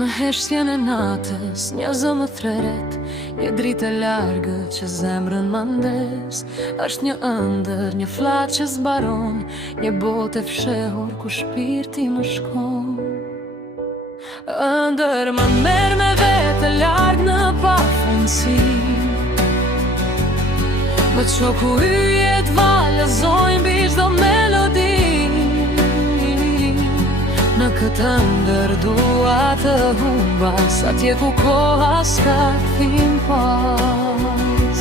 Në heshtjen e natës, një zëmë thret, një dritë e largë që zemrën mandes. Është një ëndër, një flatë që zbaron, një botë e fshehur ku shpirti më shkon. Ëndër më merr me vete larg në pafundësi, më ço ku yjet valëzojnë mbi çdo melodi. Në këtë ëndër dua të humbas, atje ku koha s'ka kthim pas.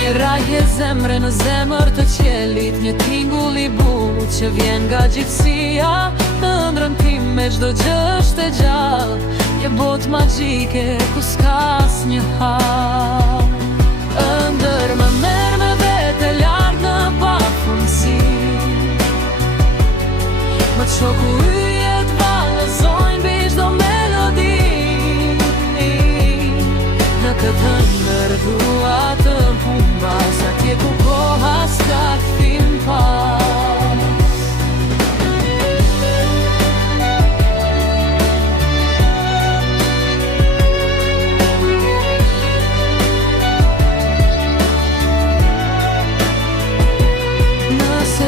Një rajë zemre në zemër të qelit, një tingull i butë që vjen nga gjithësia. Në ëndrën tim me çdo gjë është e gjallë, një botë magjike ku s'ka asnjë hall. Ëndër më merr me vete larg në pafundësi, më ço ku yjet valëzojnë mbi çdo melodi. Në këtë ëndër dua të humbas, atje ku koha s'ka kthim pas.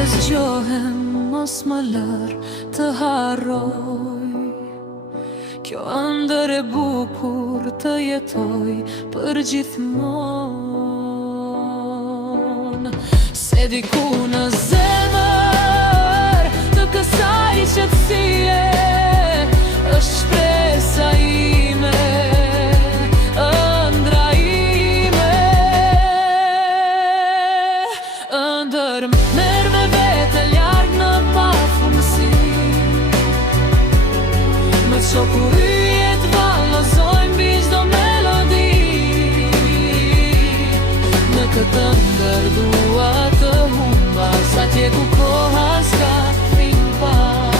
Zgjohem mos më lër të harroj, kjo ëndër e bukur të jetoj për gjithmonë. Se diku në zemër të kësaj qetësie është shpresa ime, ëndra ime. Ëndër merr me vete larg në pafundësi, më ço ku yjet valëzojnë mbi çdo melodi. Në këtë ëndër dua të humbas, atje ku koha s'ka kthim pas.